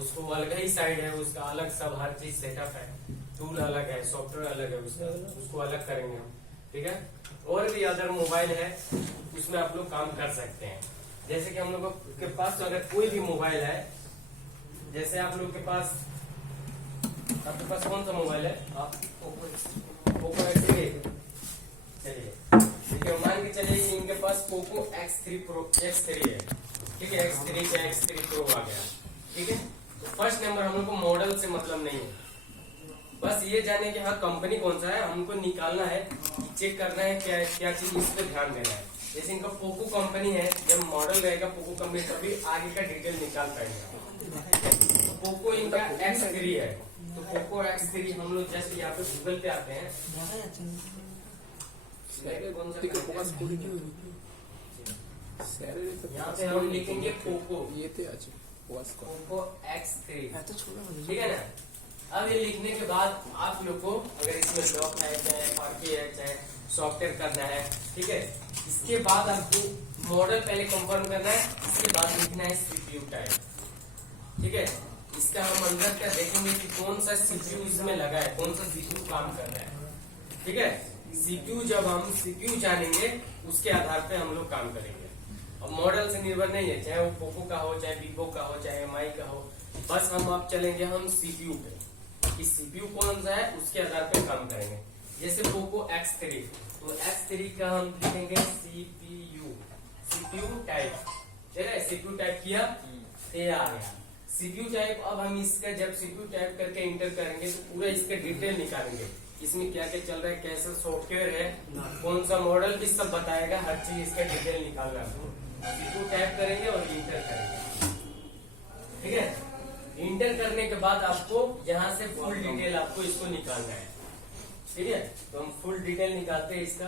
उसको अलग ही साइड है, उसका अलग सब हर चीज सेटअप है, टूल अलग है, सॉफ्टवेयर अलग है उसका, उसको अलग करेंगे हम। ठीक है, और भी अदर मोबाइल है उसमें आप लोग काम कर सकते हैं। जैसे कि हम लोगों के पास अगर कोई भी मोबाइल है, जैसे आप लोग के पास, आपके पास कौन सा मोबाइल है? आप पोको X3, चलिए ठीक है, मान के चलिए इनके पास पोको X3 है। ठीक है, X3 या X3 Pro आ गया। ठीक है, तो फर्स्ट नंबर हम लोग को मॉडल से मतलब नहीं है, बस ये जाने कि हाँ कंपनी कौन सा है, हमको निकालना है, चेक करना है क्या क्या चीज, इस पे ध्यान देना है। जैसे इनका पोको कंपनी है, जब मॉडल रहेगा पोको कंपनी तभी आगे का डिटेल निकाल पाएंगे। तो पोको इनका X3 है, तो पोको X3 हम लोग जस्ट यहाँ पे गूगल पे आते हैं, यहाँ पे हम लिखेंगे पोको X3, ठीक है ना। अब ये लिखने के बाद आप लोग को अगर इसमें लॉक है, चाहे पार्टी है, चाहे सॉफ्टवेयर करना है, ठीक है, इसके बाद आपको मॉडल पहले कंफर्म करना है, इसके बाद लिखना है सीपीयू टाइप। ठीक है, इसका हम अंदर क्या देखेंगे कि कौन सा सीपीयू इसमें लगा है, कौन सा सीपीयू काम कर रहा है। ठीक है, सीपीयू जब हम सीपीयू जानेंगे उसके आधार पे हम लोग काम करेंगे। अब मॉडल से निर्भर नहीं है, चाहे वो पोको का हो, चाहे वीवो का हो, चाहे एमआई का हो, बस हम आप चलेंगे हम सीपीयू पे, कि सीपीयू कौन सा है उसके आधार पे काम करेंगे। जैसे पोको X3, तो X3 का हम लिखेंगे सीपीयू टाइप। ठीक है, सीपीयू टाइप किया, ये आ गया सीपीयू टाइप। अब हम इसका जब सीपीयू टाइप करके इंटर करेंगे तो पूरा इसका डिटेल निकालेंगे, इसमें क्या क्या चल रहा है, कैसा सॉफ्टवेयर है, कौन सा मॉडल भी सब बताएगा, हर चीज इसका डिटेल निकालना है। सीपीयू टाइप करेंगे और इंटर करेंगे। ठीक है, इंटर करने के बाद आपको यहाँ से फुल डिटेल आपको इसको निकालना है। ठीक है, तो हम फुल डिटेल निकालते हैं इसका।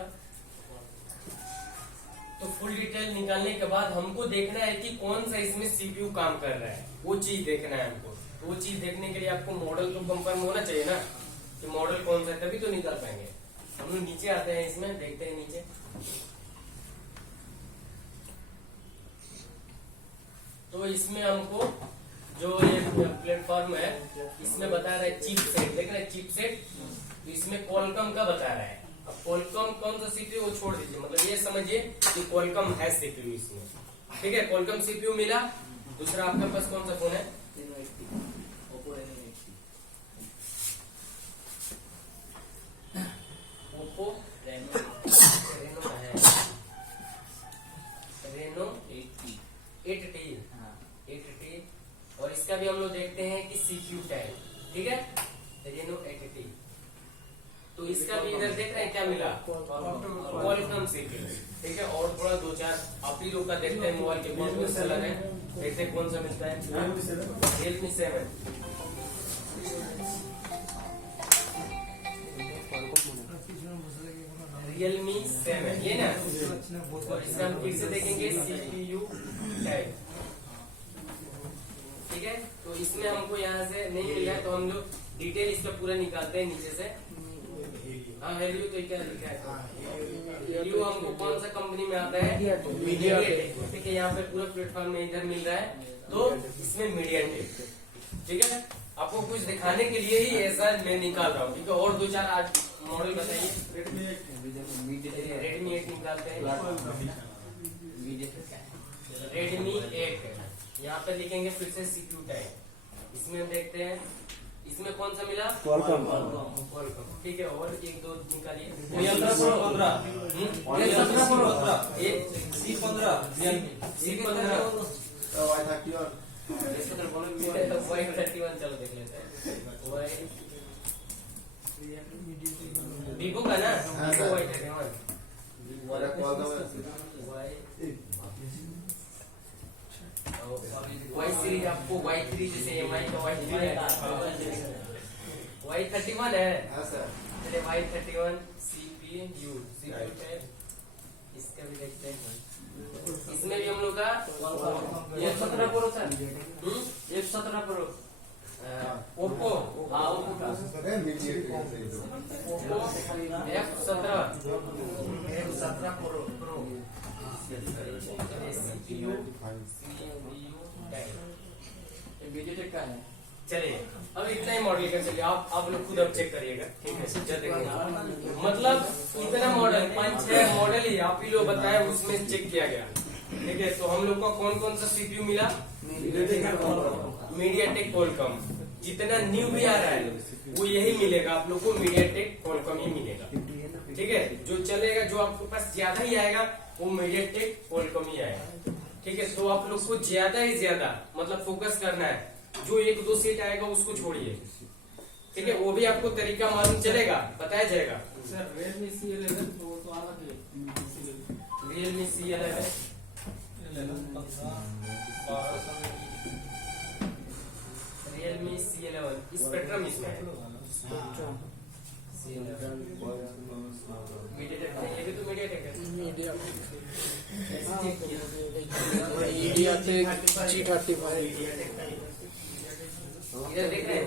तो फुल डिटेल निकालने के बाद हमको देखना है कि कौन सा इसमें सीपीयू काम कर रहा है, वो चीज देखना है हमको। तो वो चीज देखने के लिए आपको मॉडल तो कंफर्म होना चाहिए ना, कि मॉडल कौन सा है, तभी तो निकाल पाएंगे। हम लोग नीचे आते हैं, इसमें देखते हैं नीचे। तो इसमें हमको जो ये प्लेटफॉर्म है इसमें बता रहा है चिप सेट, देख रहे हैं चिप सेट, तो इसमें क्वालकॉम का बता रहा है। अब क्वालकॉम कौन सा सीपीयू वो छोड़ दीजिए, मतलब ये समझिए कि क्वालकॉम है सीपीयू इसमें। ठीक है, क्वालकॉम सीपीयू मिला। दूसरा आपके पास कौन सा फोन है? ओप्पो रेनो 8T, और इसका भी हम लोग देखते हैं कि सीपीयू टाइप। ठीक है, रेनो 8T, तो इसका भी इधर देख रहे हैं क्या मिला, क्वालकॉम सीपीयू। ठीक है, और थोड़ा दो चार आप ही लोग का देखते हैं, मोबाइल के बहुत कुछ सेलर है, देखते कौन सा मिलता है। Realme 7, Realme 7 ये ना, और इसका हम फिर से देखेंगे सीपीयू टाइप। ठीक है, तो इसमें हमको यहाँ से नहीं मिला तो हम लोग डिटेल इसका पूरा निकालते हैं नीचे से। हाँ, हेलियो तो क्या लिखा है, हेलियो हमको कौन सा कंपनी में आता है, मीडियाटेक। ठीक है, यहाँ पे पूरा प्लेटफॉर्म में इधर मिल रहा है, तो इसमें मीडियाटेक। ठीक है, आपको कुछ दिखाने के लिए ही ऐसा मैं निकाल रहा हूँ। ठीक है, और दो चार आज मॉडल बताइए। रेडमी 8 निकालते हैं, रेडमी 8 यहाँ पे लिखेंगे फिर से सीपीयू टाइप। इसमें देखते हैं इसमें कौन सा मिला, क्वालकॉम। ठीक है, और एक दो निकालिए। Y31 चलो देख लेते हैं। वीवो का ना, वीवो Y31, Y सीरीज आपको Y3 जैसे एमआई का Y3 है, Y31 है। चलिए Y31 सीपीयू टाइप, इसका भी देखते हैं। इसमें भी हम लोग का F17 pro sir, F17 pro Oppo, हाँ Oppo F17 pro CPU MediaTek का है। चलिए अब इतना ही मॉडल का, चलिए आप लोग खुद अब चेक करिएगा, ठीक है। चलेंगे मतलब इतना मॉडल 5-6 मॉडल ही आप ही लोग बताए, उसमें चेक किया गया, ठीक है। तो हम लोग को कौन कौन सा सीपीयू मिला? MediaTek Qualcomm. जितना न्यू भी आ रहा है वो यही मिलेगा आप लोग को, मीडियाटेक क्वालकॉम ही मिलेगा, ठीक है। जो चलेगा, जो आपके पास ज्यादा ही आएगा वो मीडियाटेक क्वालकॉम ही आएगा, ठीक है। तो आप लोग को ज्यादा ही ज्यादा मतलब फोकस करना है, जो 1-2 सेट आएगा उसको छोड़िए, ठीक है। वो भी आपको तरीका मालूम चलेगा, बताया जाएगा। सर Redmi C11 तो आ रहा है। Realme C11 Realme C11 spectrum इसमें है। मीडियाटेक नहीं, ये भी तो मीडियाटेक है। इधर देख रहे हैं,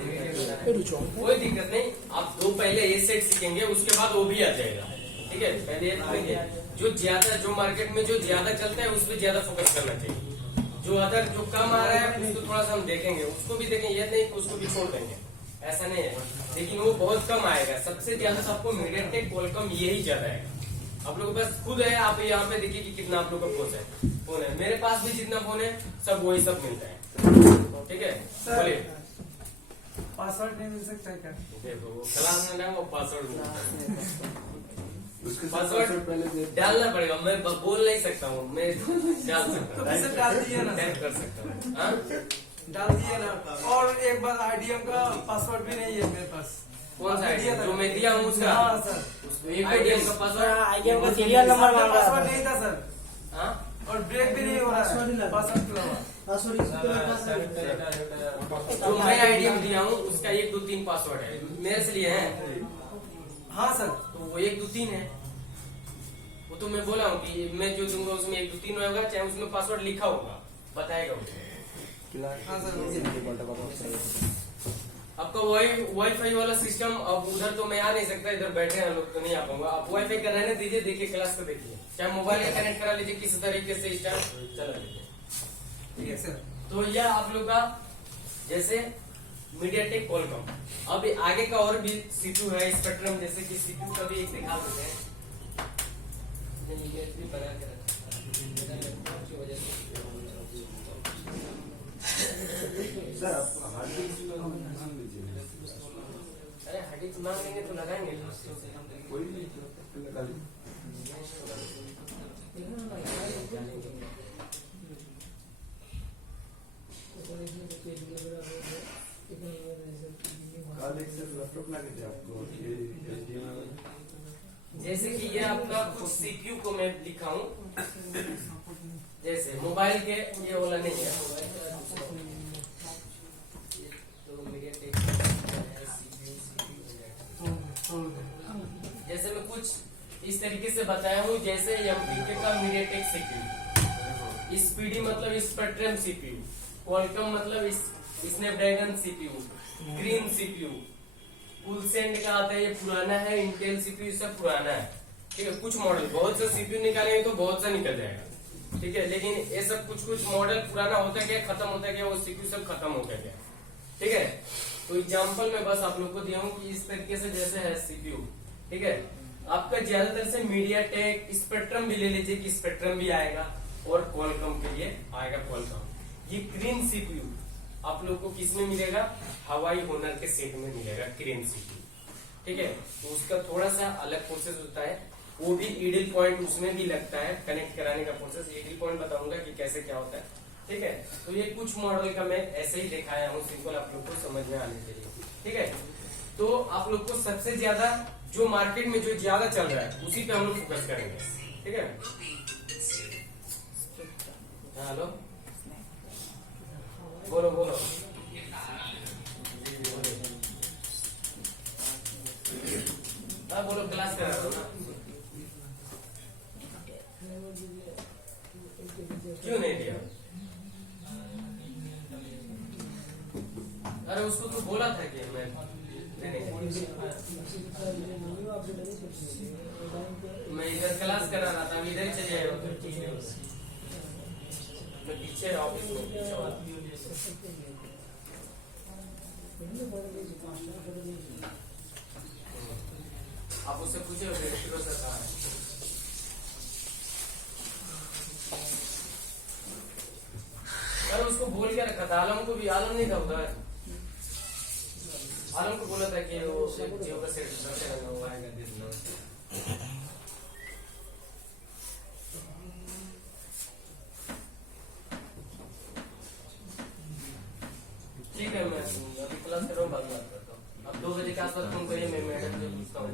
कोई दिक्कत नहीं। आप 2 पहले ये सेट सीखेंगे, उसके बाद वो भी आ जाएगा, ठीक है। पहले ये सीखेंगे। जो मार्केट में जो ज्यादा चलता है उस पर ज्यादा फोकस करना चाहिए। जो अदर जो कम आ रहा है उसको थोड़ा सा हम देखेंगे, उसको भी देखेंगे, ये नहीं उसको भी छोड़ देंगे, ऐसा नहीं है। लेकिन वो बहुत कम आएगा। सबसे ज्यादा तो आपको मीडियाटेक क्वालकॉम यही ज्यादा है। आप लोगों के पास खुद है, आप यहाँ पे देखिए कि कितना आप लोग का फोन है। मेरे पास भी जितना फोन है सब वही सब मिलता है, ठीक है। बोलिए पासवर्ड नहीं मिल सकता क्या? देखो वो क्लास में ना वो पासवर्ड डालना पड़ेगा। मैं बोल नहीं सकता हूँ, मैं डाल सकता हूँ, डाल दिए ना, टाइप कर सकता हूँ। डाल दिए ना। और एक बार आईडीएम का पासवर्ड भी नहीं है मेरे पास। कौन सा आईडीएम जो मैं दिया हूँ उसका? हाँ सर, आईडीएम का पासवर्ड, आईडीएम का सीरियल नंबर मांग रहा पासवर्ड था। नहीं था सर। हाँ और ब्रेक भी नहीं हो रहा है पासवर्ड के अलावा। जो मैं आईडीएम दिया हूँ उसका 1 2 3 पासवर्ड है, मेरे से लिए है। हाँ सर, तो वो 1 2 3 है। वो तो मैं बोला हूँ कि मैं जो दूंगा उसमें 1 2 3 होगा, चाहे उसमें पासवर्ड लिखा होगा, बताएगा वो। हाँ सर। आपका वाईफाई वाला सिस्टम, अब उधर तो मैं आ नहीं सकता, इधर बैठे हैं लोग तो नहीं आ पाऊंगा। आप वाईफाई का रहने दीजिए, देखिए क्लास को देखिए, चाहे मोबाइल का कनेक्ट करा लीजिए, किसी तरीके से स्टार्ट चला लीजिए, ठीक है सर। तो यह आप लोग का जैसे मीडियाटेक क्वालकॉम। अब आगे का और भी सीपीयू है स्पेक्ट्रम, जैसे कि सीपीयू का भी एक दिखा देते हैं। बना के रखा की वजह से अरे हड्डी तो मांगेंगे तो लगाएंगे, कोई नहीं जैसे कि ये आपका कुछ सीपीयू को मैं लिखा हूँ, जैसे मोबाइल के ये वाला नहीं है, जैसे मैं कुछ इस तरीके से बताया हूँ। जैसे एमपीके का मीडियाटेक सीपीयू, स्पीडी मतलब स्पेक्ट्रम सीपीयू, क्वालकॉम मतलब स्नैपड्रैगन सीपीयू, ग्रीन सीपीयू, फुलसेंड का आता है, ये पुराना है, इंटेल सीपीयू सब पुराना है, ठीक है। कुछ मॉडल बहुत सा सीपीयू निकालेंगे तो बहुत सा निकल जाएगा, ठीक है। लेकिन ये सब कुछ मॉडल पुराना होता गया, खत्म होता गया, वो सीपीयू सब खत्म होता गया, ठीक है। तो एग्जाम्पल में बस आप लोग को दिया हूँ कि इस तरीके से जैसे है सीपीयू, ठीक है। आपका ज्यादातर से मीडियाटेक स्पेक्ट्रम भी ले लीजिए कि स्पेक्ट्रम भी आएगा, और क्वालकॉम के लिए आएगा क्वालकॉम। ये क्रीन सीपीयू आप लोग को किस में मिलेगा? हवाई होनर के सेट में मिलेगा क्रीन सीपीयू, ठीक है। तो उसका थोड़ा सा अलग प्रोसेस होता है, वो भी ईडल पॉइंट उसमें भी लगता है, कनेक्ट कराने का प्रोसेस। ईडल पॉइंट बताऊंगा कि कैसे क्या होता है, ठीक है। तो ये कुछ मॉडल का मैं ऐसे ही दिखाया हूँ, सिंपल आप लोग को समझ में आने के लिए, ठीक है। तो आप लोग को सबसे ज्यादा जो मार्केट में जो ज्यादा चल रहा है उसी पे हम लोग फोकस करेंगे, ठीक है। हेलो, बोलो बोलो। हाँ बोलो, क्लास करा दो ना। क्यों नहीं दिया? अरे उसको तो बोला था कि मैं इधर क्लास करा रहा था, इधर चले आए, मैं पीछे ऑफिस में। आप उससे पूछे फिरोज सर कहाँ है? अरे उसको बोल के रखा था, आलम को भी, आलम नहीं था उधर, आलम को बोला था कि वो जियो का सेट करके हुआ है। ठीक है, मैं अभी क्लास कर रहा हूँ, बाद में बात करता हूँ। अब 2 बजे के आसपास फोन करिए, मैं मैडम से पूछता हूँ।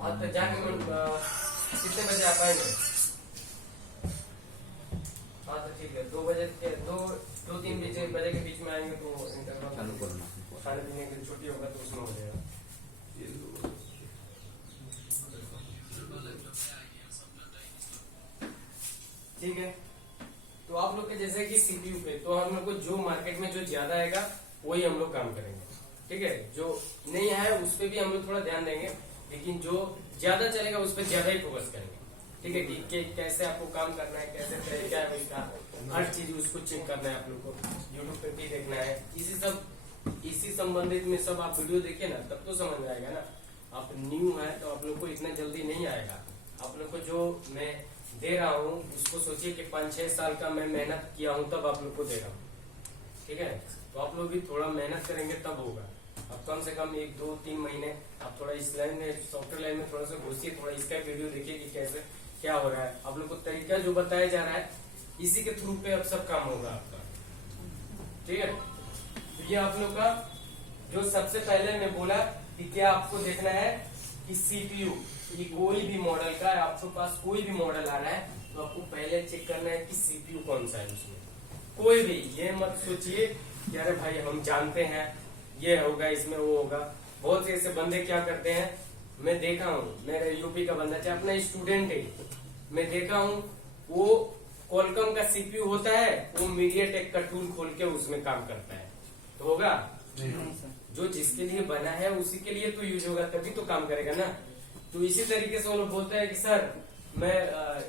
और तो जाके मैं कितने बजे आ पाएंगे? हाँ तो ठीक है, 2 बजे के 2-3 बजे के बीच में आएंगे तो इंटरवल चालू करना। खाने पीने की छुट्टी होगा तो उसमें हो जाएगा। ठीक है, तो आप लोग के जैसे कि सीपीयू पे तो हम लोग को जो मार्केट में जो ज्यादा आएगा वही हम लोग काम करेंगे। ठीक है, जो नहीं आया उस पर भी हम लोग थोड़ा ध्यान देंगे, लेकिन जो ज्यादा चलेगा उस पर ज्यादा ही फोकस करेंगे। ठीक है, कि कैसे आपको काम करना है, कैसे तरीका है उसका, हर चीज उसको चेक करना है, आप लोग को यूट्यूब पे भी देखना है। इसी संबंधित में सब आप वीडियो देखिए ना, तब तो समझ में आएगा ना। आप न्यू है तो आप लोग को इतना जल्दी नहीं आएगा। आप लोग को जो मैं दे रहा हूँ उसको सोचिए कि 5-6 साल का मैं मेहनत किया हूँ तब आप लोग को दे रहा हूँ। ठीक है, तो आप लोग भी थोड़ा मेहनत करेंगे तब होगा। अब कम से कम 1-2-3 महीने आप थोड़ा इस लाइन में, सॉफ्टवेयर लाइन में थोड़ा सा घुसिए, थोड़ा इसका वीडियो देखिए कि कैसे क्या हो रहा है। आप लोग को तरीका जो बताया जा रहा है इसी के थ्रू पे अब सब काम होगा आपका। ठीक है, तो ये आप लोग का जो सबसे पहले मैं बोला कि क्या आपको देखना है कि सीपीयू कि कोई भी मॉडल का, आपके पास कोई भी मॉडल आ रहा है तो आपको पहले चेक करना है कि सीपीयू कौन सा है उसमें। कोई भी ये मत सोचिए कि अरे भाई हम जानते हैं ये होगा इसमें वो होगा। बहुत से ऐसे बंदे क्या करते हैं, मैं देखा हूँ, मेरे यूपी का बंदा चाहे अपना स्टूडेंट है, मैं देखा हूँ वो क्वालकॉम का सीपीयू होता है, वो मीडियाटेक का टूल खोल के उसमें काम करता है। तो होगा जो जिसके लिए बना है उसी के लिए तो यूज होगा, तभी तो काम करेगा ना। तो इसी तरीके से वो लोग बोलते हैं कि सर मैं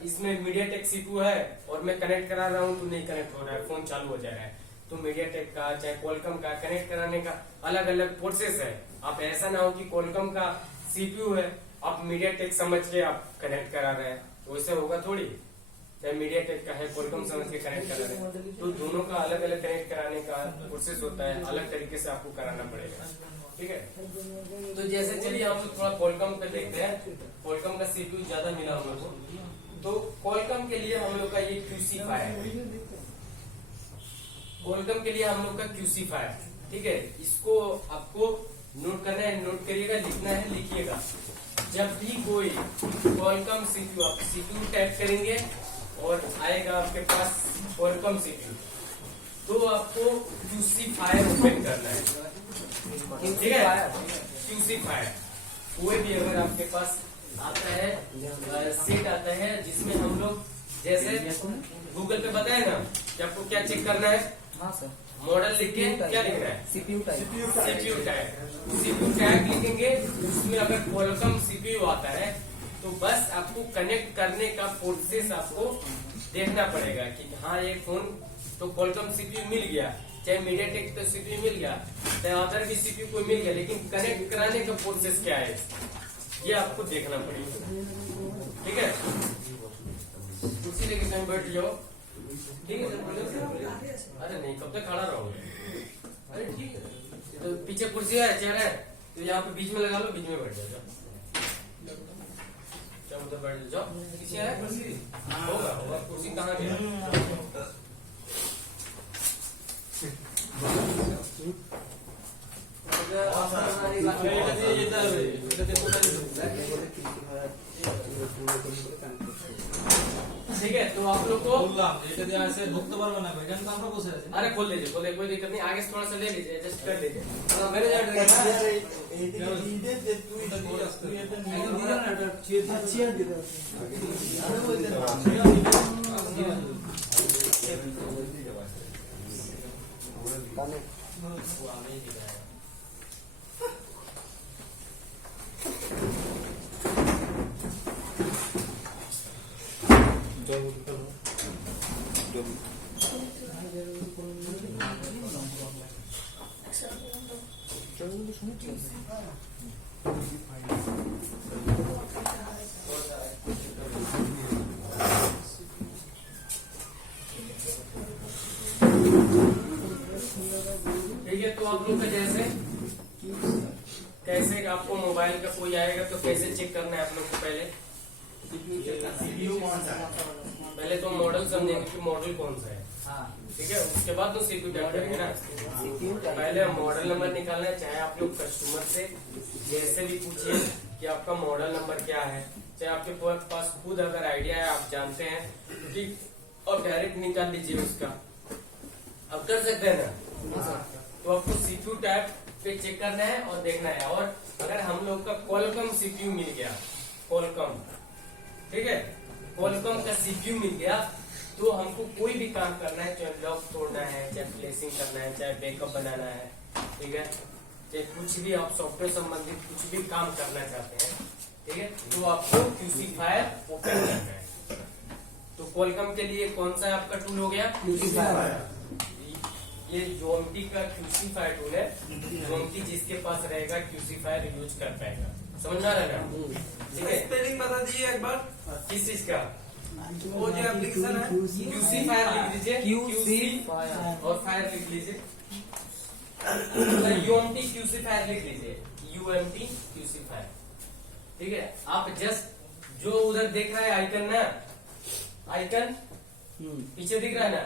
इसमें मीडियाटेक सीपीयू है और मैं कनेक्ट करा रहा हूँ तो नहीं कनेक्ट हो रहा है, फोन चालू हो जा रहा है। तो मीडियाटेक का चाहे क्वालकॉम का कनेक्ट कराने का अलग अलग प्रोसेस है। आप ऐसा ना हो कि क्वालकॉम का सीपीयू है आप मीडियाटेक समझ के आप कनेक्ट करा रहे हैं, तो वैसे होगा थोड़ी। चाहे मीडियाटेक का है क्वालकॉम समझ के कनेक्ट करा रहे हैं, तो दोनों का अलग अलग कनेक्ट कराने का प्रोसेस होता है, अलग तरीके से आपको कराना पड़ेगा। ठीक है, तो जैसे चलिए हम लोग थोड़ा क्वालकॉम पे देखते हैं। क्वालकॉम का सीपीयू ज्यादा मिला हम लोग को, तो क्वालकॉम के लिए हम लोग का ये QC5 है। क्वालकॉम के लिए हम लोग का QC5, ठीक है, इसको आपको नोट करना है, नोट करिएगा, लिखना है लिखिएगा। जब भी कोई क्वालकॉम सीपीयू, आप सीपीयू टाइप करेंगे और आएगा आपके पास क्वालकॉम सीपीयू, तो आपको QC5 ओपन करना है। ठीक है, QC5 कोई भी अगर आपके पास आता है, सेट आता है जिसमें हम लोग जैसे गूगल पे बताए ना कि आपको क्या चेक करना है। हाँ सर, मॉडल लिख के क्या लिखना है, सीपीयू टाइप। सीपीयू टैग लिखेंगे। उसमें अगर क्वालकॉम सीपीयू आता है तो बस आपको कनेक्ट करने का प्रोसेस आपको देखना पड़ेगा कि हाँ ये फोन तो क्वालकॉम सीपीयू मिल गया, चाहे मीडियाटेक तो सीपीयू मिल गया, चाहे अदर भी सीपीयू को मिल गया, लेकिन कनेक्ट कराने का प्रोसेस क्या है ये आपको देखना पड़ेगा। ठीक है, कुर्सी लेके कहीं बैठ जाओ। ठीक है सर, अरे नहीं कब तक खड़ा रहोगे। अरे ठीक है, तो पीछे कुर्सी है, चेयर है, तो यहाँ पे बीच में लगा लो, बीच में बैठ जाओ। चलो उधर बैठ जाओ। पीछे है कुर्सी, होगा होगा, कुर्सी कहाँ गया? ठीक है, तो आप लोग को ঢুকতে পারবে না, এখানে তো আমরা বসে আছি। अरे खोल लीजिए, खोले, कोई दिक्कत नहीं, आगे से थोड़ा सा ले लीजिए, एडजस्ट कर लीजिए। মেরে যাবে না। ठीक है, तो आप लोग का जैसे कैसे आपको मोबाइल का कोई आएगा तो कैसे चेक करना है आप लोग को पहले तो मॉडल समझेंगे कि मॉडल कौन सा है। ठीक है, उसके बाद तो सीपीयू टाइप करेंगे ना। पहले मॉडल नंबर निकालना है, चाहे आप लोग कस्टमर से जैसे भी पूछिए कि आपका मॉडल नंबर क्या है, चाहे आपके पास खुद अगर आइडिया है, आप जानते हैं कि और डायरेक्ट निकाल लीजिए उसका। अब कर सकते हैं ना, तो आपको सीपीयू टाइप पे चेक करना है और देखना है। और अगर हम लोग का क्वालकॉम सीपीयू मिल गया, क्वालकॉम, ठीक है, क्वालकॉम का सीपीयू मिल गया, तो हमको कोई भी काम करना है, चाहे लॉक तोड़ना है, चाहे फ्लैशिंग करना है, चाहे बैकअप बनाना है, ठीक है, चाहे कुछ भी आप सॉफ्टवेयर संबंधित कुछ भी काम करना चाहते हैं, ठीक है, तो आपको QC फाइल ओपन करना है। तो क्वालकॉम के लिए कौन सा आपका टूल हो गया? QC file. ये जोमटी का QC फाइल टूल है। जोमटी जिसके पास रहेगा QC फाइल यूज कर पाएगा। समझ में आ रहा है? ठीक है, स्पेलिंग बता दीजिए एक बार। किस चीज का? वो जो एप्लीकेशन है QC फाइल लिख लीजिए, QC और फाइल लिख लीजिए, UMT QC फाइल लिख लीजिए, UMT QC फाइल। ठीक है, आप जस्ट जो उधर देख रहा है आइकन ना, आइकन पीछे दिख रहा है ना,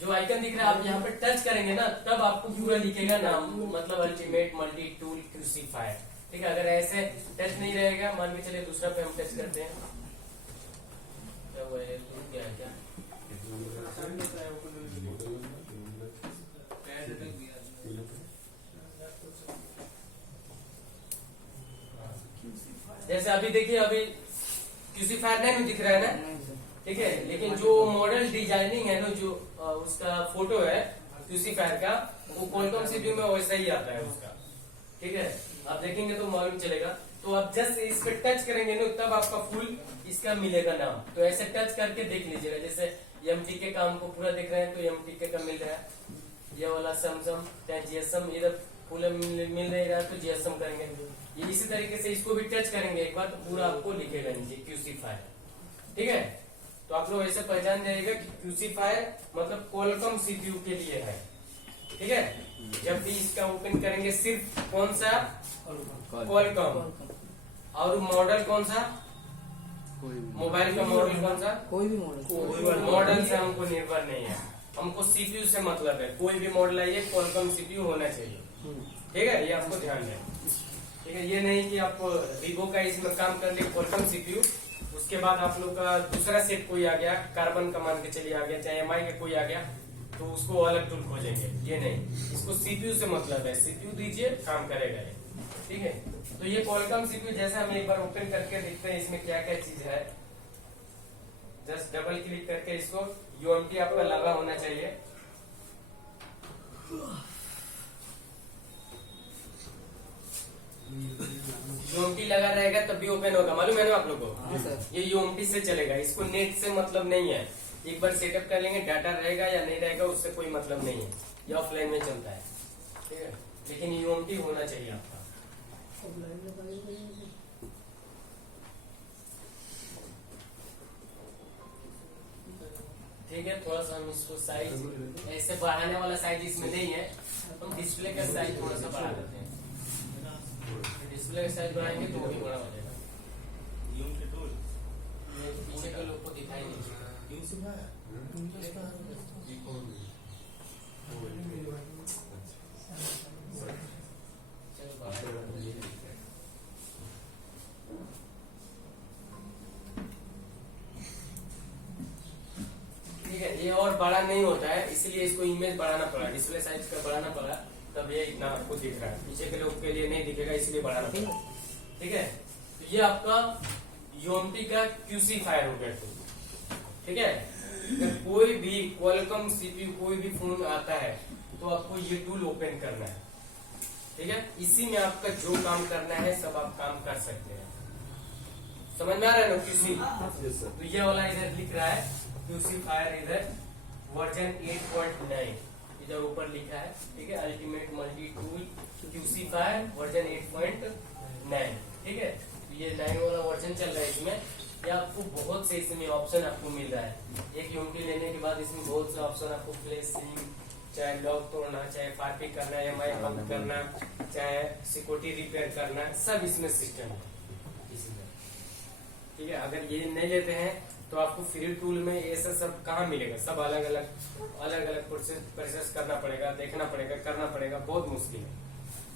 जो आइकन दिख रहा है, आप यहाँ पे टच करेंगे ना, तब आपको पूरा लिखेगा नाम, मतलब ultimate multi tool QC file. ठीक है, अगर ऐसे टच नहीं रहेगा, मान के चलिए दूसरा पे हम टच करते हैं, क्या हुआ है, क्या है क्या? जैसे अभी देखिए, अभी QC फाइल नहीं दिख रहा है ना, ठीक है, लेकिन जो मॉडल डिजाइनिंग है ना, जो उसका फोटो है QC फाइल का, वो क्वालकॉम सीपीयू में वैसा ही आता है उसका। ठीक है, आप देखेंगे तो मालूम चलेगा। तो आप जस्ट इस पे टच करेंगे ना, तब आपका फुल इसका मिलेगा नाम। तो ऐसे टच करके देख लीजिएगा, जैसे MTK का हमको पूरा देख रहे हैं तो MTK का मिल रहा है, ये वाला सैमसंग या GSM इधर पूरा मिल नहीं रहा है तो GSM करेंगे। ये इसी तरीके से इसको भी टच करेंगे एक बार, तो पूरा आपको लिखेगा नीचे QC फाइल। ठीक है, तो आप लोग ऐसे पहचान जाएगा कि QC फाइल मतलब क्वालकॉम सीपीयू के लिए है। ठीक है, जब भी इसका ओपन करेंगे, सिर्फ कौन सा? क्वालकॉम। और मॉडल कौन सा? मोबाइल का मॉडल कौन सा? कोई भी मॉडल। मॉडल से हमको निर्भर नहीं है, हमको सीपीयू से मतलब है। कोई भी मॉडल आइए, क्वालकॉम सीपीयू होना चाहिए। ठीक है, ये आपको ध्यान दें। ठीक है, ये नहीं कि आप वीवो का इसमें काम कर लिए क्वालकॉम सीपीयू, उसके बाद आप लोग का दूसरा सेट कोई आ गया, कार्बन का मान के चलिए आ गया, चाहे MI का कोई आ गया, तो उसको अलग टूल खोजेंगे। ये नहीं, इसको सीपीयू से मतलब है, सीपीयू दीजिए काम करेगा ये। ठीक है, तो ये क्वालकॉम सीपीयू जैसे हम एक बार ओपन करके देखते हैं इसमें क्या क्या चीज है। जस्ट डबल क्लिक करके इसको, UMT आपका लगा होना चाहिए। UMT लगा रहेगा तब भी ओपन होगा, मालूम है ना आप लोगों को? ये UMT से चलेगा, इसको नेट से मतलब नहीं है। एक बार सेटअप कर लेंगे, डाटा रहेगा या नहीं रहेगा उससे कोई मतलब नहीं है, ये ऑफलाइन में चलता है। ठीक है, लेकिन UMT होना चाहिए आपका। ठीक है, थोड़ा सा हम इसको साइज ऐसे बढ़ाने वाला साइज इसमें नहीं है, हम डिस्प्ले का साइज थोड़ा सा बढ़ा देते हैं। डिस्प्ले का साइज बढ़ाएंगे तो वही बड़ा हो जाएगा। पीछे के लोग को दिखाई नहीं देगा। ठीक है, ये और बड़ा नहीं होता है, इसलिए इसको इमेज बढ़ाना पड़ा, डिस्प्ले साइज का बढ़ाना पड़ा, तब ये इतना आपको दिख रहा है। पीछे के लोग के लिए नहीं दिखेगा, इसलिए बढ़ाना पड़ा। ठीक है, तो ये आपका UMT का QC फाइल हो गया। ठीक है, अगर कोई भी क्वालकॉम सीपीयू कोई भी फोन आता है तो आपको ये टूल ओपन करना है। ठीक है, इसी में आपका जो काम करना है सब आप काम कर सकते हैं। समझ में आ रहा है ना QC? तो ये वाला इधर लिख रहा है QC फाइल, इधर वर्जन 8.9 इधर ऊपर लिखा है, ठीक है, अल्टीमेट मल्टी टूल क्यूसीफायर वर्जन 8.9, ठीक है। ये 9 वाला वर्जन चल रहा है इसमें। ये आपको बहुत से इसमें ऑप्शन आपको मिल रहा है। एक यूनिटी लेने के बाद इसमें बहुत से ऑप्शन आपको फ्लैशिंग, चाहे लॉक तोड़ना, चाहे फारपी करना, एमआई काउंट करना, चाहे सिक्योरिटी रिपेयर करना, सब इसमें सिस्टम है इसी में, ठीक है। अगर ये नहीं लेते हैं तो आपको फ्री टूल में ऐसा सब कहाँ मिलेगा, सब अलग अलग प्रोसेस करना पड़ेगा, देखना पड़ेगा, करना पड़ेगा, बहुत मुश्किल है,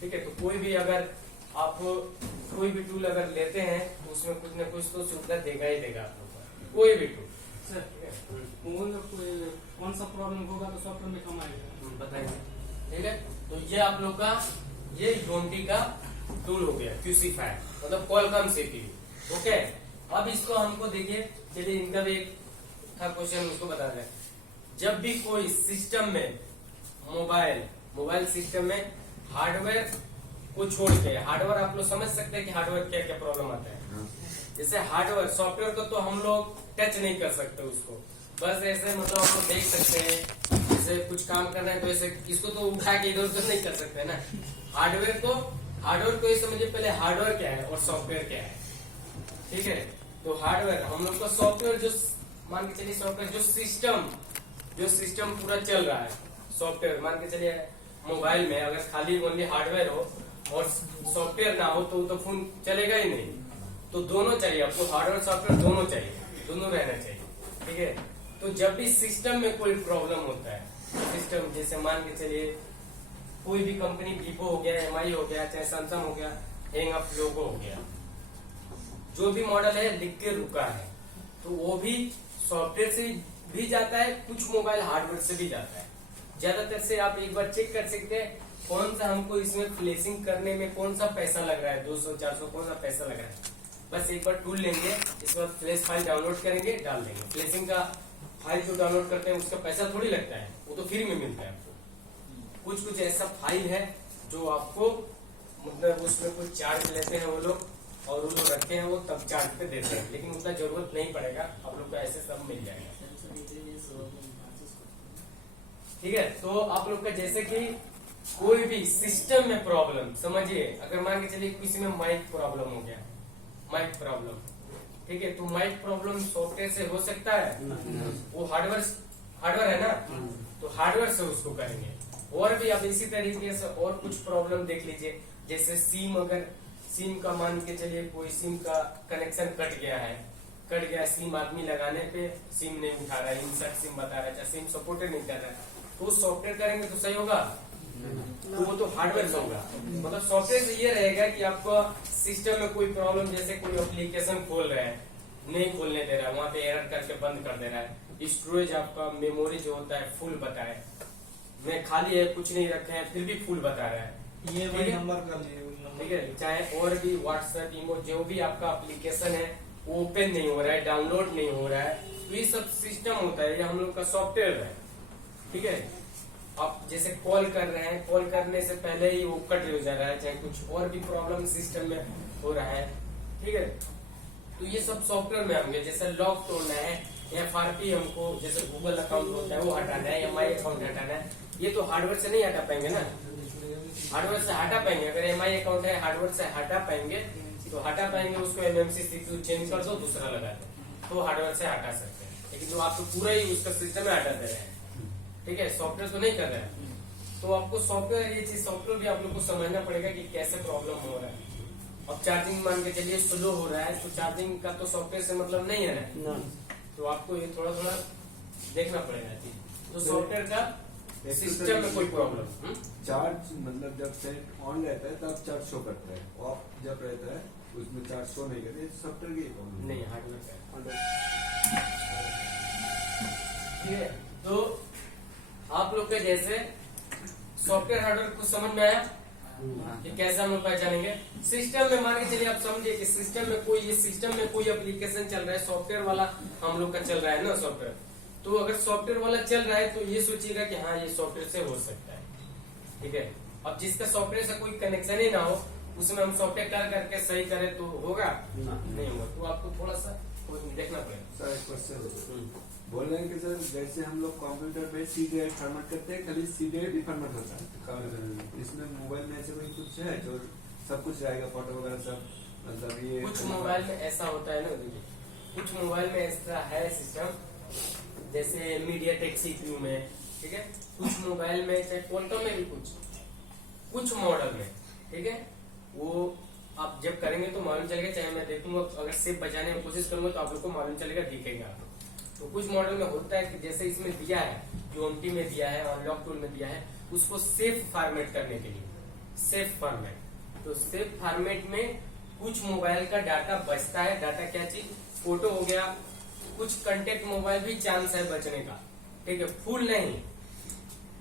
ठीक है। तो कोई भी अगर आप कोई भी टूल अगर लेते हैं तो उसमें कुछ ना कुछ तो सुविधा देगा ही देगा आप लोग को, कोई भी टूल। सर मोबाइल का कोई कौन सा प्रॉब्लम होगा तो सॉफ्टवेयर में कम आएगा, बताएंगे, ठीक है। तो ये आप लोग का ये यूनिटी का टूल हो गया क्यूसीफायर, मतलब क्वालकॉम सीपीयू, ओके। अब इसको हमको देखिए, चलिए इनका भी एक था क्वेश्चन, उसको बता दें। जब भी कोई सिस्टम में मोबाइल सिस्टम में हार्डवेयर को छोड़ के, हार्डवेयर आप लोग समझ सकते हैं कि हार्डवेयर क्या क्या प्रॉब्लम आता है। जैसे हार्डवेयर, सॉफ्टवेयर को तो हम लोग टच नहीं कर सकते उसको, बस ऐसे मतलब आप लोग देख सकते हैं, जैसे कुछ काम करना है तो ऐसे इसको तो उठा के इधर उधर नहीं कर सकते ना। हार्डवेयर को ये समझिए पहले हार्डवेयर क्या है और सॉफ्टवेयर क्या है, ठीक है। तो हार्डवेयर हम लोग का, सॉफ्टवेयर जो मान के चलिए सॉफ्टवेयर जो सिस्टम पूरा चल रहा है, सॉफ्टवेयर मान के चलिए मोबाइल में अगर खाली ओनली हार्डवेयर हो और सॉफ्टवेयर ना हो तो फोन चलेगा ही नहीं। तो दोनों चाहिए आपको, हार्डवेयर सॉफ्टवेयर दोनों चाहिए, दोनों रहना चाहिए, ठीक है। तो जब भी सिस्टम में कोई प्रॉब्लम होता है, सिस्टम जैसे मान के चलिए कोई भी कंपनी, वीवो हो गया, एमआई हो गया, चाहे सैमसंग हो गया, हैंग अप लोगो हो गया, जो भी मॉडल है लिख के रुका है, तो वो भी सॉफ्टवेयर से भी जाता है, कुछ मोबाइल हार्डवेयर से भी जाता है। ज्यादातर से आप एक बार चेक कर सकते हैं कौन सा हमको इसमें फ्लैशिंग करने में कौन सा पैसा लग रहा है, 200-400 कौन सा पैसा लग रहा है। बस एक बार टूल लेंगे, इसके बाद फ्लैश फाइल डाउनलोड करेंगे, डाल देंगे। फ्लैशिंग का फाइल जो डाउनलोड करते हैं उसका पैसा थोड़ी लगता है, वो तो फ्री में मिलता है आपको। कुछ ऐसा फाइल है जो आपको मतलब उसमें कुछ चार्ज लेते हैं वो लोग, और वो लोग रखते हैं, वो तब चार्ज पे देते हैं, लेकिन उतना जरूरत नहीं पड़ेगा, आप लोग को ऐसे सब मिल जाएगा, ठीक है। तो आप लोग का जैसे कि कोई भी सिस्टम में प्रॉब्लम, समझिए अगर मान के चलिए किसी में माइक प्रॉब्लम हो गया, माइक प्रॉब्लम, ठीक है, तो माइक प्रॉब्लम सॉफ्टवेयर से हो सकता है, वो हार्डवेयर है ना, तो हार्डवेयर से उसको करेंगे। और भी आप इसी तरीके से और कुछ प्रॉब्लम देख लीजिए, जैसे सिम, अगर सिम का मान के चलिए कोई सिम का कनेक्शन कट गया सिम, आदमी लगाने पे सिम नहीं उठा रहा है, इंसर्ट सिम बता रहा है, सिम सपोर्ट नहीं कर रहा है, तो सॉफ्टवेयर करेंगे तो सही होगा, तो वो तो हार्डवेयर से होगा। मतलब सॉफ्टवेयर से ये रहेगा कि आपको सिस्टम में कोई प्रॉब्लम, जैसे कोई एप्लीकेशन खोल रहा है, नहीं खोलने दे रहा है, वहां पे एरर करके बंद कर दे रहा है, स्टोरेज आपका मेमोरी जो होता है फुल बताए, में खाली है, कुछ नहीं रखे हैं, फिर भी फुल बता रहा है, ये वही नंबर कर लिए, ठीक है। चाहे और भी व्हाट्सएप, इमो, जो भी आपका एप्लीकेशन है वो ओपन नहीं हो रहा है, डाउनलोड नहीं हो रहा है, तो ये सब सिस्टम होता है, ये हम लोग का सॉफ्टवेयर है, ठीक है। आप जैसे कॉल कर रहे हैं, कॉल करने से पहले ही वो कट हो जा रहा है, चाहे कुछ और भी प्रॉब्लम सिस्टम में हो रहा है, ठीक है। तो ये सब सॉफ्टवेयर में होंगे, जैसे लॉक तोड़ना है, एफआरपी हमको जैसे गूगल अकाउंट होता है वो हटाना है, एमआई अकाउंट हटाना है, ये तो हार्डवेयर से नहीं हटा पाएंगे ना, हार्डवेयर से हटा पाएंगे, अगर एमआई अकाउंट है हार्डवेयर से हटा पाएंगे तो हटा पाएंगे, उसको एमएमसी सीपीयू चेंज कर दो, दूसरा लगा दो, तो हार्डवेयर से हटा सकते हैं। लेकिन जो आप तो पूरा ही उसका सिस्टम में हटा दे रहे हैं, ठीक है, सॉफ्टवेयर तो नहीं कर रहे हैं, तो आपको सॉफ्टवेयर, ये चीज सॉफ्टवेयर भी आप लोग को समझना पड़ेगा कि कैसे प्रॉब्लम हो रहा है। अब चार्जिंग मान के चलिए स्लो हो रहा है, तो चार्जिंग का तो सॉफ्टवेयर से मतलब नहीं है ना, तो आपको ये थोड़ा थोड़ा देखना पड़ेगा चीज। तो सॉफ्टवेयर का सिस्टम में कोई प्रॉब्लम, चार्ज मतलब जब सेट ऑन रहता है तब चार्ज शो करता है, ऑफ जब रहता है उसमें चार्ज शो नहीं करते, सॉफ्टवेयर की प्रॉब्लम नहीं, हार्डवेयर का, ठीक है। तो आप लोग के जैसे सॉफ्टवेयर हार्डवेयर कुछ समझ में आया कि कैसे हम लोग पहचानेंगे। सिस्टम में मान के चलिए आप समझिए कि सिस्टम में कोई एप्लीकेशन चल रहा है, सॉफ्टवेयर वाला हम लोग का चल रहा है ना सॉफ्टवेयर, तो अगर सॉफ्टवेयर वाला चल रहा है तो ये सोचिएगा कि हाँ ये सॉफ्टवेयर से हो सकता है, ठीक है। अब जिसका सॉफ्टवेयर से कोई कनेक्शन ही ना हो, उसमें हम सॉफ्टवेयर कर करके सही करें तो होगा नहीं होगा, तो आपको थोड़ा सा देखना पड़ेगा। सर एक क्वेश्चन, बोल रहे हैं कि सर जैसे हम लोग कंप्यूटर में CD फॉर्मेट करते हैं, खाली CD ही फॉर्मेट होता है। इसमें मोबाइल में ऐसे कोई कुछ है जो सब कुछ रहेगा, फोटो वगैरह सब, मतलब ये कुछ मोबाइल में ऐसा होता है ना, देखिए कुछ मोबाइल में ऐसा है सिस्टम, जैसे मीडियाटेक CPU में, ठीक है, कुछ मोबाइल में, चाहे क्वांटम में भी कुछ मॉडल में, ठीक है, वो आप जब करेंगे तो मालूम चलेगा, चाहे मैं देखूंगा, अगर सेफ बचाने की कोशिश करूंगा तो आप लोग को मालूम चलेगा, दिखेगा। तो कुछ मॉडल में होता है कि जैसे इसमें दिया है, ज्योमेट्री में दिया है, अनलॉक टूल में दिया है, उसको सेफ फॉर्मेट करने के लिए, सेफ फॉर्मेट। तो सेफ फॉर्मेट में कुछ मोबाइल का डाटा बचता है। डाटा क्या चीज, फोटो हो गया, कुछ कंटेक्ट मोबाइल भी चांस है बचने का, ठीक है, फुल नहीं,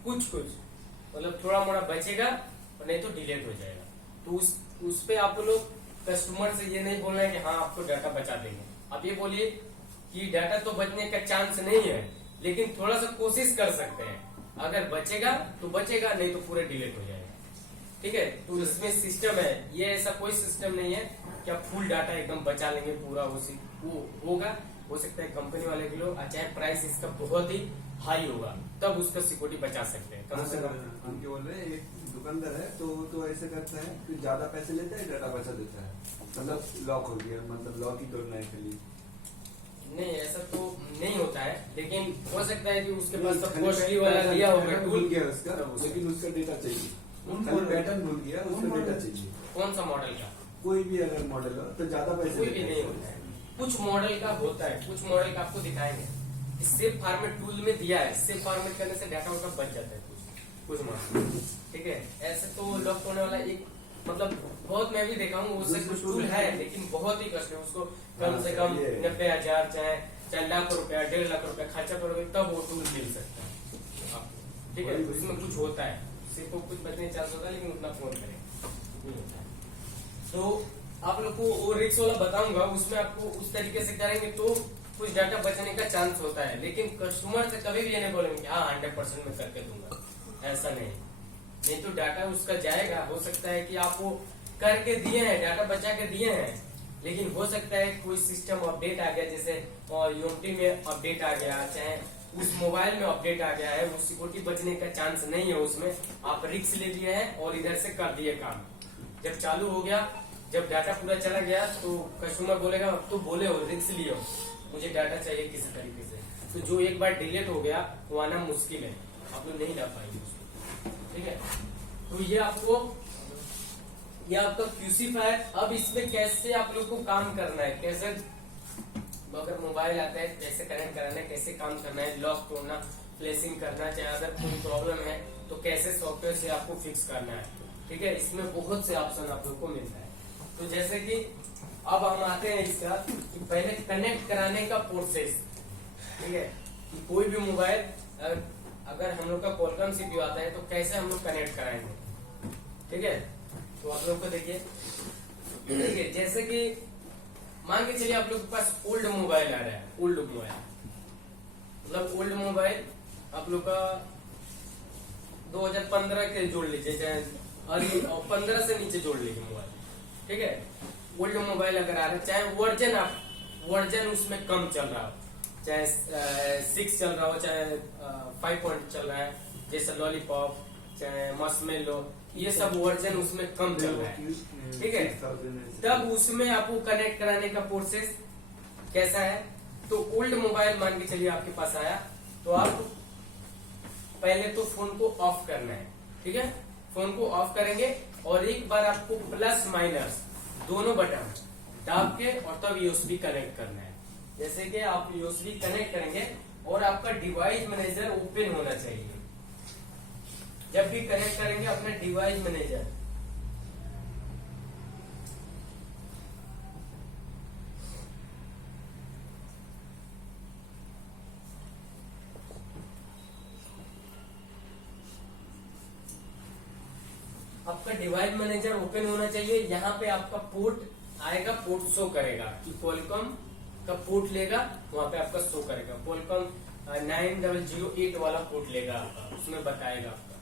कुछ मतलब थोड़ा मोड़ा बचेगा और नहीं तो डिलीट हो जाएगा। तो उस पे आप लोग कस्टमर से ये नहीं बोलना है कि हाँ आपको डाटा बचा देंगे। आप ये बोलिए कि डाटा तो बचने का चांस नहीं है, लेकिन थोड़ा सा कोशिश कर सकते हैं, अगर बचेगा तो बचेगा, नहीं तो पूरा डिलीट हो जाएगा, ठीक है। तो इसमें सिस्टम है, ये ऐसा कोई सिस्टम नहीं है कि आप फुल डाटा एकदम बचा लेंगे पूरा, वो होगा, हो सकता है कंपनी वाले के लोग, चाहे प्राइस इसका बहुत ही हाई होगा तब उसका सिक्योरिटी बचा सकते हैं। कम से कम हम क्या बोल रहे हैं, एक दुकानदार है तो ऐसे करता है कि ज्यादा पैसे लेता है, डाटा बचा देता है, मतलब लॉक हो गया, मतलब लॉक ही तोड़ना है खाली। नहीं, ऐसा तो नहीं होता है, लेकिन हो सकता है कि उसके पास सब कॉस्टली वाला लिया होगा टूल, गया उसका, लेकिन उसका डेटा चाहिए, पैटर्न भूल गया, उसका डेटा चाहिए। कौन सा मॉडल का, कोई भी अगर मॉडल हो तो ज्यादा पैसे कोई भी नहीं होता है, कुछ मॉडल का होता है, कुछ मॉडल का आपको दिखाएंगे। सेफ फॉर्मेट टूल में दिया है, सेफ फॉर्मेट करने से डाटा उनका बच जाता है कुछ मॉडल, ठीक है। ऐसे तो लॉक होने वाला एक, मतलब बहुत मैं भी देखा हूँ, उससे कुछ टूल है, लेकिन बहुत ही कष्ट है, उसको कम से कम 90,000 चाहे लाख रुपया, 1.5 लाख रुपया खर्चा करोगे तब वो टूल मिल सकता है आपको, ठीक है। उसमें कुछ होता है, सिर्फ कुछ बचने चांस होता है, लेकिन उतना फोन करें। तो आप लोग को वो रिक्स वाला बताऊंगा, उसमें आपको उस तरीके से करेंगे तो कुछ डाटा बचने का चांस होता है, लेकिन कस्टमर से कभी भी ये नहीं बोलेंगे कि हाँ 100% में करके दूंगा, ऐसा नहीं तो डाटा उसका जाएगा। हो सकता है कि आप वो करके दिए हैं, डाटा बचा के दिए हैं, लेकिन हो सकता है कोई सिस्टम अपडेट आ गया, जैसे यूनिटी में अपडेट आ गया, चाहे उस मोबाइल में अपडेट आ गया है, वो सिक्योरिटी बचने का चांस नहीं है, उसमें आप रिक्स ले लिए हैं और इधर से कर दिए काम। जब चालू हो गया, जब डाटा पूरा चला गया तो कस्टमर बोलेगा अब तो बोले हो, रिक्स लिए हो, मुझे डाटा चाहिए किसी तरीके से। तो जो एक बार डिलीट हो गया वो आना मुश्किल है, आप लोग नहीं ला पाएंगे उसको, ठीक है। तो ये आपका QC फायर। अब इसमें कैसे आप लोग को काम करना है, कैसे अगर मोबाइल आता है कैसे कनेक्ट कराना है, कैसे काम करना है, लॉक तोड़ना, फ्लैशिंग करना, चाहे अगर कोई प्रॉब्लम है तो कैसे सॉफ्टवेयर से आपको फिक्स करना है, ठीक है। इसमें बहुत से ऑप्शन आप लोग को मिलता है। तो जैसे कि अब हम आते हैं इसका कि पहले कनेक्ट कराने का प्रोसेस, ठीक है, कि कोई भी मोबाइल अगर हम लोग का Qualcomm CPU आता है तो कैसे हम लोग कनेक्ट कराएंगे, ठीक है। तो आप लोग को देखिए, ठीक है, जैसे कि मान के चलिए आप लोग के पास ओल्ड मोबाइल आ रहा है, ओल्ड मोबाइल मतलब ओल्ड मोबाइल आप लोग का 2015 के जोड़ लीजिए, चाहे 15 से नीचे जोड़ लीजिए मोबाइल, ठीक है। ओल्ड मोबाइल अगर आ रहा है, चाहे वर्जन उसमें कम चल रहा हो, चाहे 6 चल रहा हो, चाहे 5 पॉइंट चल रहा है, जैसे लॉलीपॉप, चाहे मस्मेलो, ये सब वर्जन उसमें कम चल रहा है, ठीक है। तब उसमें आपको कनेक्ट कराने का प्रोसेस कैसा है। तो ओल्ड मोबाइल मान के चलिए आपके पास आया, तो आप पहले तो फोन को ऑफ करना है, ठीक है। फोन को ऑफ करेंगे और एक बार आपको प्लस माइनस दोनों बटन दाब के और तब USB कनेक्ट करना है। जैसे कि आप USB कनेक्ट करेंगे और आपका डिवाइस मैनेजर ओपन होना चाहिए। जब भी कनेक्ट करेंगे अपना डिवाइस मैनेजर, आपका डिवाइस मैनेजर ओपन होना चाहिए। यहाँ पे आपका पोर्ट आएगा, पोर्ट शो करेगा कि Qualcomm का पोर्ट लेगा, वहां पे आपका शो करेगा Qualcomm 9008 वाला पोर्ट लेगा आपका, उसमें बताएगा आपका,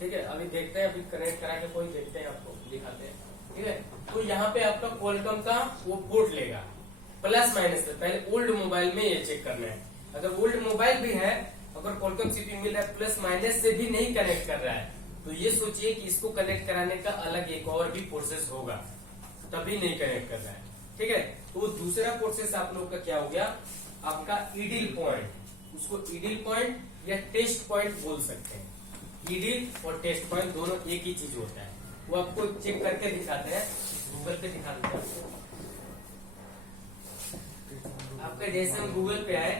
ठीक है। अभी देखते हैं, अभी कनेक्ट करा के कोई देखते हैं, आपको दिखाते हैं, ठीक है। तो यहाँ पे आपका Qualcomm का वो पोर्ट लेगा प्लस माइनस से। पहले ओल्ड मोबाइल में ये चेक करना है अगर ओल्ड मोबाइल भी है, अगर Qualcomm CPU मिल रहा है प्लस माइनस से भी नहीं कनेक्ट कर रहा है, तो ये सोचिए कि इसको कनेक्ट कराने का अलग एक और भी प्रोसेस होगा, तभी नहीं कनेक्ट कर रहा है। ठीक है, तो दूसरा प्रोसेस आप लोग का क्या हो गया, आपका ईडिल पॉइंट, उसको ईडिल पॉइंट या टेस्ट पॉइंट बोल सकते हैं। ईडिल और टेस्ट पॉइंट दोनों एक ही चीज होता है, वो आपको चेक करके दिखाते हैं, गूगल पे दिखा देते हैं आपका। जैसे हम गूगल पे आए,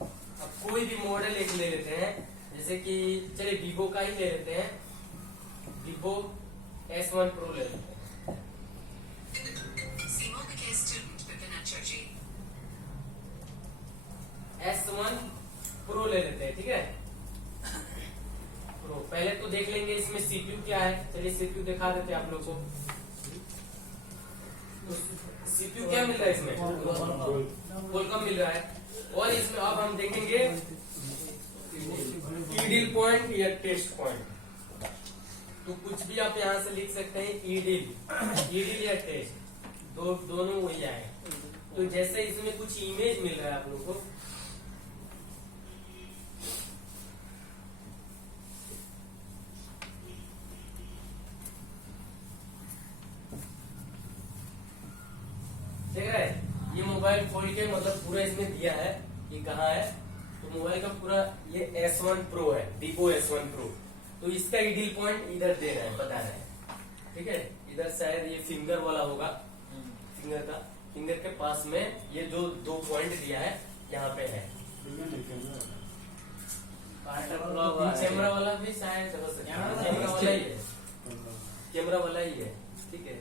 अब कोई भी मॉडल एक ले लेते हैं, जैसे कि चलिए वीवो का ही ले लेते हैं, वीवो S1 Pro ले लेते हैं। S1 Pro ले लेते हैं, ठीक है। प्रो पहले तो देख लेंगे इसमें CPU क्या है, चलिए CPU दिखा देते हैं आप लोग को। CPU क्या मिल रहा है इसमें, Qualcomm मिल रहा है। और इसमें अब हम देखेंगे ईडिल पॉइंट या टेस्ट पॉइंट, तो कुछ भी आप यहाँ से लिख सकते हैं, ईडिल या टेस्ट, दोनों वही आए। तो जैसे इसमें कुछ इमेज मिल रहा है आप लोग को, देख रहे हैं, ये मोबाइल खोल के मतलब पूरा इसमें दिया है ये कहाँ है, तो मोबाइल का पूरा ये S1 Pro है, वीवो S1 Pro। तो इसका ईडिल पॉइंट इधर दे रहा है, बता रहे हैं, ठीक है। इधर शायद ये फिंगर वाला होगा, फिंगर के पास में ये जो 2 पॉइंट दिया है यहाँ पे है। कैमरा वाला भी शायद हो सकता है, कैमरा वाला ही है, कैमरा वाला ही है, ठीक है।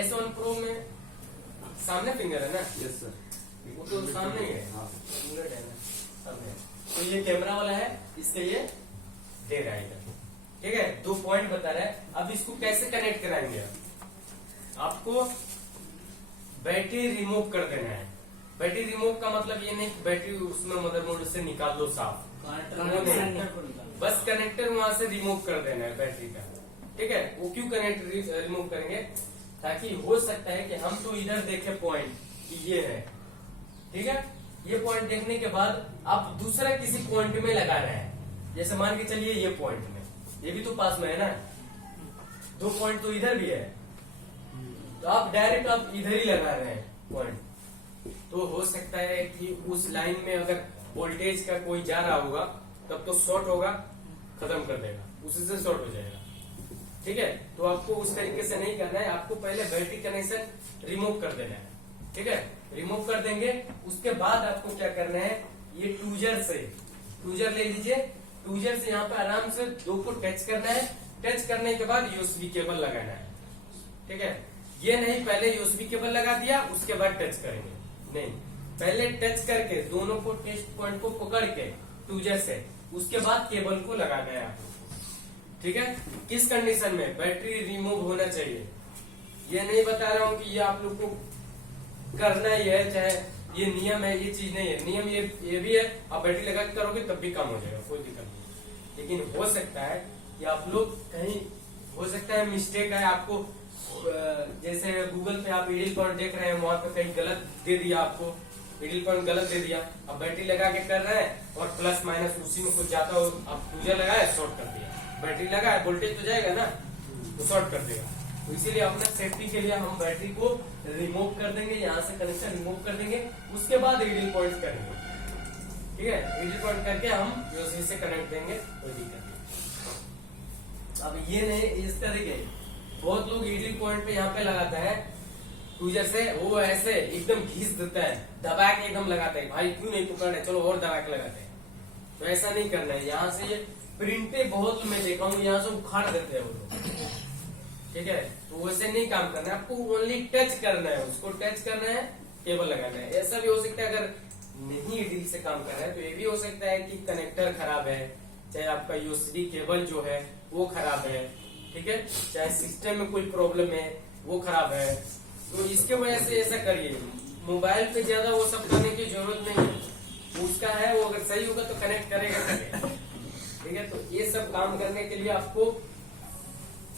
S1 Pro में सामने फिंगर है ना, यस सर, वो तो सामने ही है, फिंगर है ना सामने। तो ये कैमरा वाला है, इसके ये दे रहा है इधर, ठीक है। 2 पॉइंट बता रहा है। अब इसको कैसे कनेक्ट कराएंगे, आपको बैटरी रिमूव कर देना है। बैटरी रिमूव का मतलब ये नहीं कि बैटरी उसमें मदरबोर्ड से निकाल दो साफ, बस कनेक्टर वहां से रिमूव कर देना है बैटरी का, ठीक है। वो क्यों कनेक्ट रिमूव करेंगे, ताकि हो सकता है कि हम तो इधर देखे पॉइंट कि ये है, ठीक है। ये पॉइंट देखने के बाद आप दूसरा किसी पॉइंट में लगा रहे हैं, जैसे मान के चलिए ये पॉइंट में, ये भी तो पास में है ना, 2 पॉइंट तो इधर भी है, तो आप डायरेक्ट आप इधर ही लगा रहे हैं पॉइंट। तो हो सकता है कि उस लाइन में अगर वोल्टेज का कोई जा रहा होगा तब तो शॉर्ट होगा, खत्म कर देगा, उसी से शॉर्ट हो जाएगा, ठीक है। तो आपको उस तरीके से नहीं करना है, आपको पहले बैटरी कनेक्शन रिमूव कर देना है, ठीक है। रिमूव कर देंगे, उसके बाद आपको क्या करना है, ये टूजर ले लीजिए, टूजर से यहाँ पे आराम से 2 को टच करना है, टच करने के बाद यूएसबी केबल लगाना है, ठीक है। ये नहीं पहले यूएसबी केबल लगा दिया उसके बाद टच करेंगे, नहीं, पहले टच करके दोनों को टेस्ट पॉइंट को पकड़ के टूजर से, उसके बाद केबल को लगाना है आपको, ठीक है। किस कंडीशन में, बैटरी रिमूव होना चाहिए। ये नहीं बता रहा हूँ कि ये आप लोग को करना ही है, चाहे ये नियम है, ये चीज नहीं है, नियम ये भी है, आप बैटरी लगा के करोगे तब भी काम हो जाएगा, कोई दिक्कत नहीं। लेकिन हो सकता है कि आप लोग कहीं, हो सकता है मिस्टेक है आपको, जैसे गूगल पे आप ईडिल पॉइंट देख रहे हैं, वहां पे कहीं गलत दे दिया, आपको ईडिल पॉइंट गलत दे दिया, अब बैटरी लगा के कर रहे हैं और प्लस माइनस उसी में कुछ जाता हो, आप टूजर लगाए शॉर्ट कर दिया, बैटरी लगा है, वोल्टेज तो जाएगा ना, तो शॉर्ट कर देगा। तो इसीलिए अपने सेफ्टी के लिए हम बैटरी को रिमूव कर देंगे, यहाँ से कनेक्शन रिमूव कर देंगे, उसके बाद ईडिल पॉइंट करेंगे, ठीक है। ईडिल पॉइंट करके हम यूएसबी से कनेक्ट देंगे, कोई दिक्कत नहीं। अब ये नहीं, इस तरीके बहुत लोग ईडिल पॉइंट पे यहाँ पे लगाता है टूजर से, वो ऐसे एकदम घिस देता है, दबा के एकदम लगाता है, भाई क्यों नहीं पकड़ रहे, चलो और दबा के लगाते हैं। तो ऐसा नहीं करना है, यहाँ से ये प्रिंटे बहुत मैं देखा हूँ, यहाँ से उखाड़ देते हैं वो लोग, ठीक है। तो वैसे नहीं काम करना है, आपको ओनली टच करना है, उसको टच करना है, केबल लगाना है। ऐसा भी हो सकता है अगर नहीं ईडिल से काम कर रहा है, तो ये भी हो सकता है कि कनेक्टर खराब है, चाहे आपका यूएसबी केबल जो है वो खराब है, ठीक है, चाहे सिस्टम में कोई प्रॉब्लम है वो खराब है। तो इसके वजह से ऐसा करिए, मोबाइल पे ज्यादा वो सब करने की जरूरत नहीं है, उसका है वो अगर सही होगा तो कनेक्ट करेगा, ठीक है। तो ये सब काम करने के लिए आपको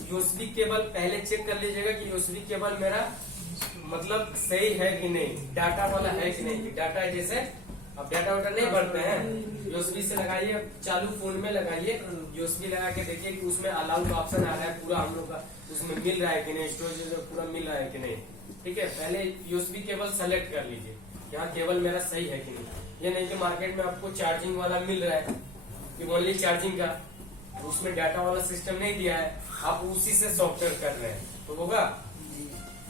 यूएसबी केबल पहले चेक कर लीजिएगा कि यूएसबी केबल मेरा मतलब सही है कि नहीं, डाटा वाला है कि नहीं। डाटा जैसे अब डाटा वाटा नहीं बढ़ते हैं, यूएसबी से लगाइए, चालू फोन में लगाइए, यूएसबी लगा के देखिए कि उसमें अलाउ का ऑप्शन आ रहा है पूरा हम लोग का, उसमें मिल रहा है कि नहीं, स्टोरेज पूरा मिल रहा है कि नहीं। ठीक है, पहले यूएसबी केबल सेलेक्ट कर लीजिए, यहाँ केबल मेरा सही है कि नहीं। ये नहीं कि मार्केट में आपको चार्जिंग वाला मिल रहा है कि ओनली चार्जिंग का, उसमें डाटा वाला सिस्टम नहीं दिया है, आप उसी से सॉफ्टवेयर कर रहे हैं तो होगा।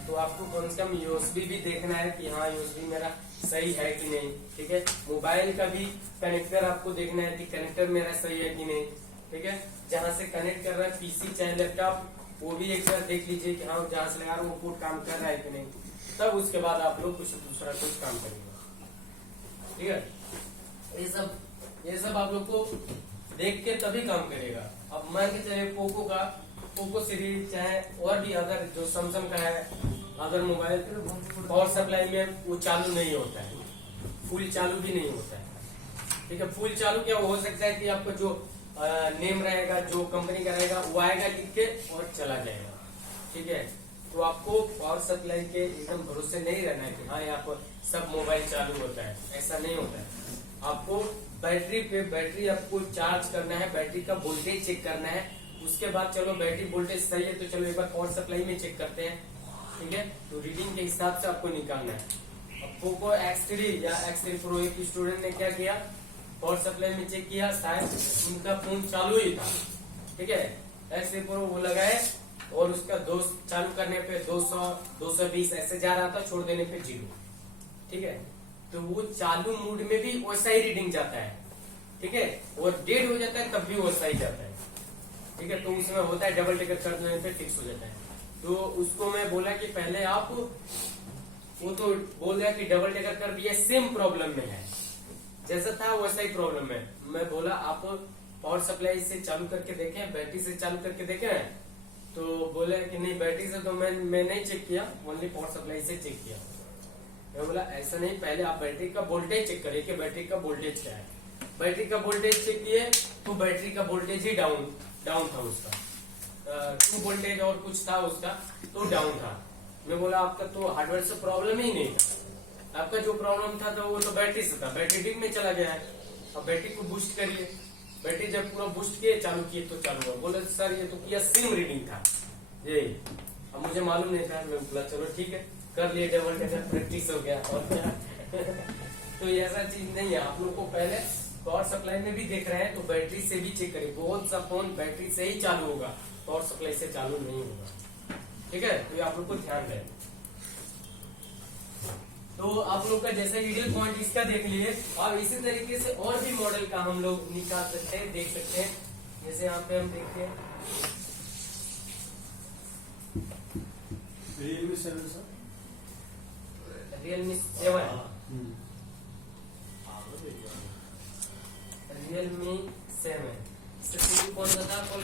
तो आपको कम से कम यूएसबी भी देखना है कि हाँ यूएसबी मेरा सही है कि नहीं। ठीक है, मोबाइल का भी कनेक्टर आपको देखना है कि कनेक्टर मेरा सही है कि नहीं। ठीक है, जहाँ से कनेक्ट कर रहा है पीसी चाहे लैपटॉप, वो भी एक बार देख लीजिए कि हाँ जहाँ से लगा रहा हूँ वो कोड काम कर रहा है कि नहीं, तब उसके बाद आप लोग कुछ दूसरा कुछ काम करेंगे। ठीक है, ये सब आप लोग को देख के तभी काम करेगा। अब मान के चलिए पोको सीरीज चाहे और भी अदर जो सैमसंग का है अदर मोबाइल, पावर सप्लाई में वो चालू नहीं होता है, फुल चालू भी नहीं होता है। ठीक है, फुल चालू क्या हो सकता है कि आपको जो नेम रहेगा, जो कंपनी का रहेगा वो आएगा लिख के और चला जाएगा। ठीक है, तो आपको पावर सप्लाई के एकदम भरोसे नहीं रहना है कि हाँ यहाँ पर सब मोबाइल चालू होता है, ऐसा नहीं होता है। आपको बैटरी आपको चार्ज करना है, बैटरी का वोल्टेज चेक करना है, उसके बाद चलो बैटरी वोल्टेज सही है तो चलो एक बार पावर सप्लाई में चेक करते हैं। ठीक है, तो रीडिंग के हिसाब से आपको निकालना है। अब पोको X3 या X3 Pro एक स्टूडेंट ने क्या किया, पावर सप्लाई में चेक किया, शायद उनका फोन चालू ही था। ठीक है, X3 Pro वो लगाए और उसका चालू करने पे 200 220 ऐसे जा रहा था, छोड़ देने पे 0। ठीक है, तो वो चालू मूड में भी वैसा ही रीडिंग जाता है। ठीक है, और डेड हो जाता है तब भी वैसा ही जाता है। ठीक है, तो उसमें होता है डबल टिकट कर देने पे फिक्स हो जाता है। तो उसको मैं बोला कि पहले आप, वो तो बोल दिया कि डबल टिकट कर दिया, सेम प्रॉब्लम में है, जैसा था वैसा ही प्रॉब्लम है। मैं बोला आप पावर सप्लाई से चालू करके देखें, बैटरी से चालू करके देखें, तो बोले कि नहीं बैटरी से तो मैं नहीं चेक किया, ओनली पावर सप्लाई से चेक किया। मैं बोला ऐसा नहीं, पहले आप बैटरी का वोल्टेज चेक करिए कि बैटरी का वोल्टेज क्या है। बैटरी का वोल्टेज चेक किए तो बैटरी का वोल्टेज ही डाउन था उसका, 2 वोल्टेज और कुछ था उसका, तो डाउन था। मैं बोला आपका तो हार्डवेयर से प्रॉब्लम ही नहीं था, आपका जो प्रॉब्लम था तो वो तो बैटरी से था, बैटरी डिप में चला गया है। अब बैटरी को बूस्ट करिए, बैटरी जब पूरा बूस्ट किए चालू किए तो चालू हुआ। बोले सर ये तो किया सेम रीडिंग था यही, अब मुझे मालूम नहीं था। मैं बोला चलो ठीक है, कर लिए, डबल टिकट प्रैक्टिस हो गया और क्या। तो ऐसा चीज नहीं है, आप लोग को पहले पावर सप्लाई में भी देख रहे हैं तो बैटरी से भी चेक करिए। बहुत सा फोन बैटरी से ही चालू होगा, पावर सप्लाई से चालू नहीं होगा। ठीक है, तो ये आप लोग को ध्यान रहे। तो आप लोग का जैसे रीडिंग पॉइंट इसका देख लिए, और इसी तरीके से और भी मॉडल का हम लोग निकाल सकते हैं, देख सकते हैं। जैसे यहाँ पे हम देखते हैं Realme 7 सर, Realme 7, Realme 7 इसका कौन सा था, कौन